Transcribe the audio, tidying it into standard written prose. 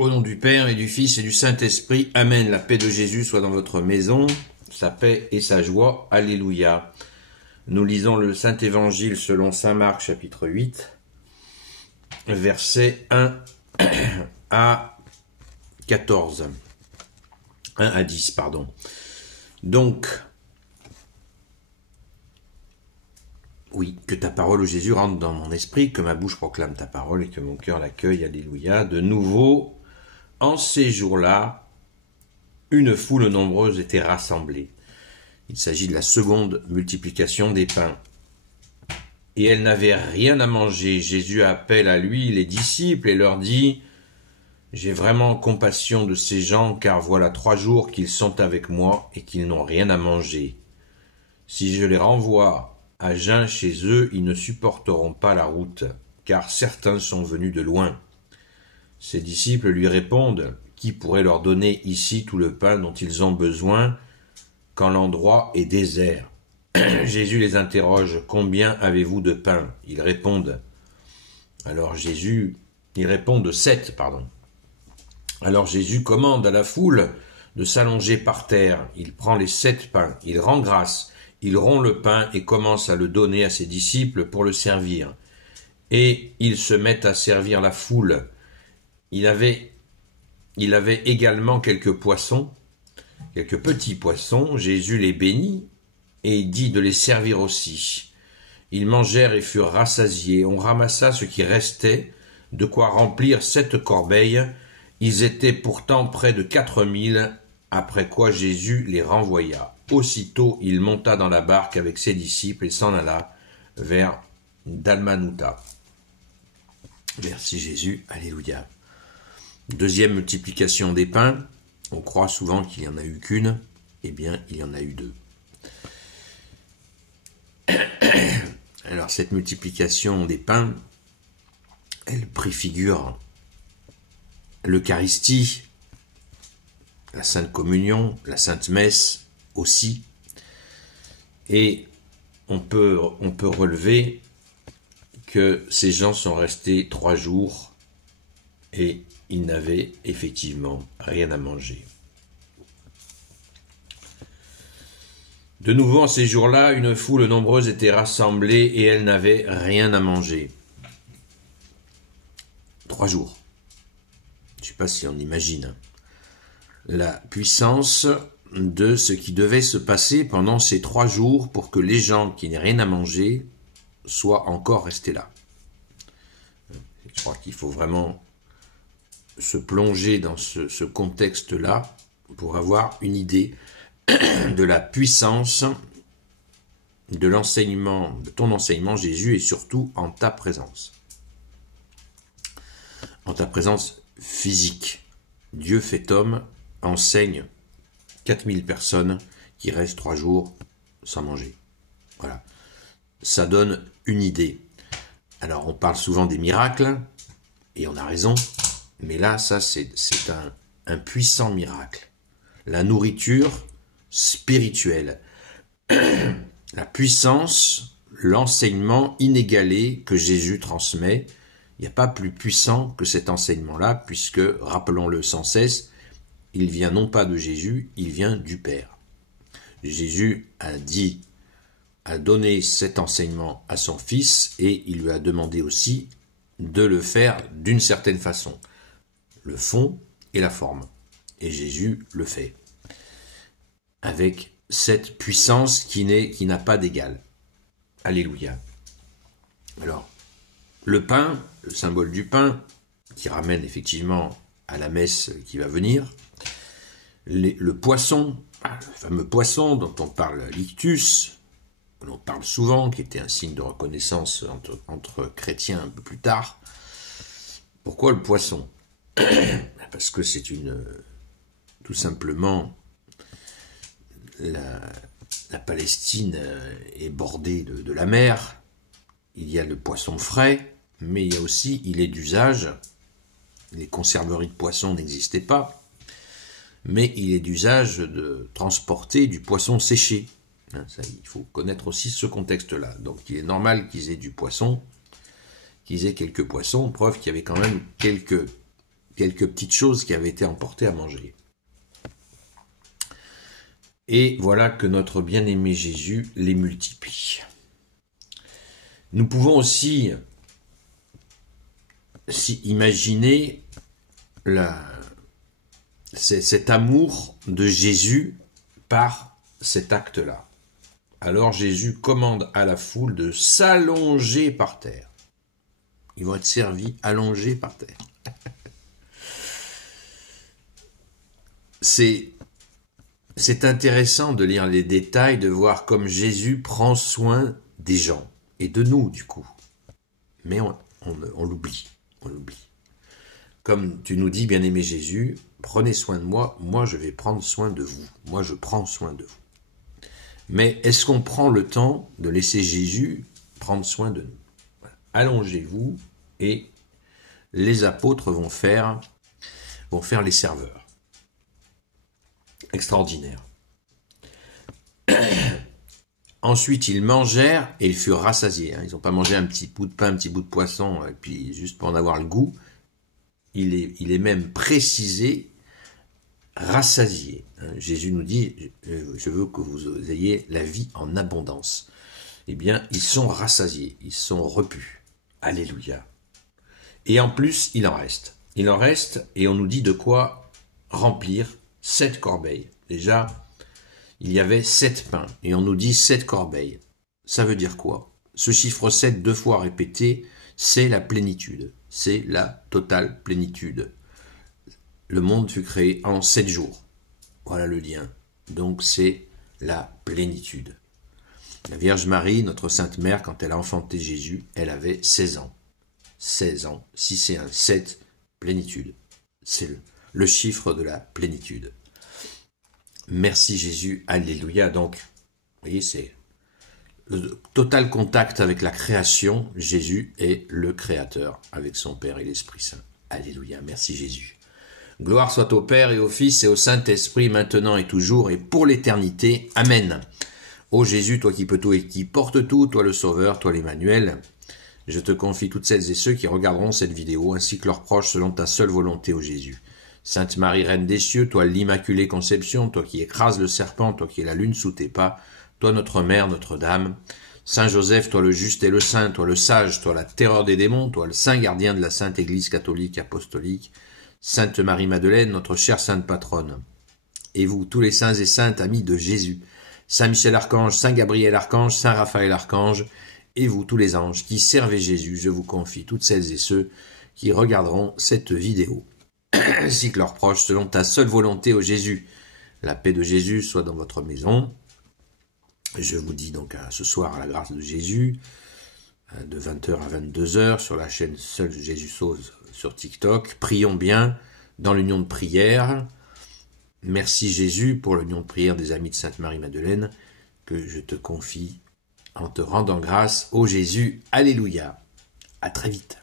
Au nom du Père et du Fils et du Saint-Esprit, Amen. La paix de Jésus soit dans votre maison, sa paix et sa joie. Alléluia. Nous lisons le Saint-Évangile selon saint Marc, chapitre 8, versets 1 à 14. 1 à 10, pardon. Donc, oui, que ta parole, ô Jésus, rentre dans mon esprit, que ma bouche proclame ta parole et que mon cœur l'accueille. Alléluia. De nouveau, en ces jours-là, une foule nombreuse était rassemblée. Il s'agit de la seconde multiplication des pains. Et elle n'avait rien à manger. Jésus appelle à lui les disciples et leur dit « J'ai vraiment compassion de ces gens, car voilà 3 jours qu'ils sont avec moi et qu'ils n'ont rien à manger. Si je les renvoie à jeun chez eux, ils ne supporteront pas la route, car certains sont venus de loin. » Ses disciples lui répondent « Qui pourrait leur donner ici tout le pain dont ils ont besoin quand l'endroit est désert ?» Jésus les interroge « Combien avez-vous de pain ?» Ils répondent « Ils répondent 7, pardon. Alors Jésus commande à la foule de s'allonger par terre. Il prend les 7 pains, il rend grâce, il rompt le pain et commence à le donner à ses disciples pour le servir. Et ils se mettent à servir la foule. Il avait également quelques poissons, quelques petits poissons. Jésus les bénit et dit de les servir aussi. Ils mangèrent et furent rassasiés. On ramassa ce qui restait, de quoi remplir 7 corbeilles. Ils étaient pourtant près de 4000, après quoi Jésus les renvoya. Aussitôt, il monta dans la barque avec ses disciples et s'en alla vers Dalmanutha. Merci Jésus, alléluia. Deuxième multiplication des pains. On croit souvent qu'il n'y en a eu qu'une. Eh bien, il y en a eu 2. Alors, cette multiplication des pains, elle préfigure l'Eucharistie, la Sainte Communion, la Sainte Messe aussi. Et on peut relever que ces gens sont restés 3 jours et ils n'avaient effectivement rien à manger. De nouveau, en ces jours-là, une foule nombreuse était rassemblée et elle n'avait rien à manger. 3 jours. Je ne sais pas si on imagine la puissance de ce qui devait se passer pendant ces 3 jours pour que les gens qui n'aient rien à manger soient encore restés là. Je crois qu'il faut vraiment se plonger dans ce contexte-là pour avoir une idée de la puissance de l'enseignement, de ton enseignement, Jésus, et surtout en ta présence. En ta présence physique. Dieu fait homme enseigne 4000 personnes qui restent 3 jours sans manger. Voilà. Ça donne une idée. Alors, on parle souvent des miracles, et on a raison, mais là, ça, c'est un puissant miracle. La nourriture spirituelle. La puissance, l'enseignement inégalé que Jésus transmet. Il n'y a pas plus puissant que cet enseignement-là, puisque, rappelons-le sans cesse, il vient non pas de Jésus, il vient du Père. Jésus a donné cet enseignement à son Fils, et il lui a demandé aussi de le faire d'une certaine façon. Le fond et la forme. Et Jésus le fait. Avec cette puissance qui n'a pas d'égal. Alléluia. Alors, le pain, le symbole du pain, qui ramène effectivement à la messe qui va venir. Le poisson, le fameux poisson dont on parle l'ictus, dont on parle souvent, qui était un signe de reconnaissance entre chrétiens un peu plus tard. Pourquoi le poisson? Parce que c'est tout simplement, la Palestine est bordée de la mer. Il y a le poisson frais, mais il y a aussi, il est d'usage, les conserveries de poissons n'existaient pas, mais il est d'usage de transporter du poisson séché. Ça, il faut connaître aussi ce contexte-là. Donc il est normal qu'ils aient du poisson, qu'ils aient quelques poissons, preuve qu'il y avait quand même quelques quelques petites choses qui avaient été emportées à manger. Et voilà que notre bien-aimé Jésus les multiplie. Nous pouvons aussi imaginer cet amour de Jésus par cet acte-là. Alors Jésus commande à la foule de s'allonger par terre. Ils vont être servis allongés par terre. C'est intéressant de lire les détails, de voir comme Jésus prend soin des gens, et de nous du coup. Mais on l'oublie, Comme tu nous dis, bien-aimé Jésus, prenez soin de moi, moi je vais prendre soin de vous, moi je prends soin de vous. Mais est-ce qu'on prend le temps de laisser Jésus prendre soin de nous? Voilà. Allongez-vous et les apôtres vont faire les serveurs. Extraordinaire. Ensuite, ils mangèrent et ils furent rassasiés. Ils n'ont pas mangé un petit bout de pain, un petit bout de poisson, et puis juste pour en avoir le goût. Il est même précisé, rassasiés. Jésus nous dit, je veux que vous ayez la vie en abondance. Eh bien, ils sont rassasiés, ils sont repus. Alléluia. Et en plus, il en reste. Il en reste, et on nous dit de quoi remplir 7 corbeilles. Déjà, il y avait 7 pains, et on nous dit 7 corbeilles. Ça veut dire quoi? Ce chiffre 7, 2 fois répété, c'est la plénitude. C'est la totale plénitude. Le monde fut créé en 7 jours. Voilà le lien. Donc c'est la plénitude. La Vierge Marie, notre Sainte Mère, quand elle a enfanté Jésus, elle avait 16 ans. 16 ans. Si c'est un 7, plénitude. C'est le chiffre de la plénitude. Merci Jésus, alléluia. Donc, vous voyez, c'est le total contact avec la création. Jésus est le Créateur avec son Père et l'Esprit Saint. Alléluia, merci Jésus. Gloire soit au Père et au Fils et au Saint-Esprit, maintenant et toujours et pour l'éternité. Amen. Ô Jésus, toi qui peux tout et qui porte tout, toi le Sauveur, toi l'Emmanuel, je te confie toutes celles et ceux qui regarderont cette vidéo, ainsi que leurs proches, selon ta seule volonté, ô Jésus. Sainte Marie, Reine des cieux, toi l'Immaculée Conception, toi qui écrases le serpent, toi qui es la lune sous tes pas, toi notre Mère, Notre-Dame. Saint Joseph, toi le juste et le saint, toi le sage, toi la terreur des démons, toi le saint gardien de la Sainte Église catholique apostolique. Sainte Marie-Madeleine, notre chère sainte patronne. Et vous, tous les saints et saintes amis de Jésus. Saint Michel Archange, Saint Gabriel Archange, Saint Raphaël Archange, et vous, tous les anges qui servez Jésus, je vous confie toutes celles et ceux qui regarderont cette vidéo, ainsi que leurs proches, selon ta seule volonté, ô Jésus. La paix de Jésus soit dans votre maison. Je vous dis donc ce soir à la grâce de Jésus, de 20h à 22h, sur la chaîne Seul Jésus Sauve sur TikTok. Prions bien dans l'union de prière. Merci Jésus pour l'union de prière des amis de Sainte Marie-Madeleine que je te confie en te rendant grâce, ô Jésus. Alléluia. À très vite.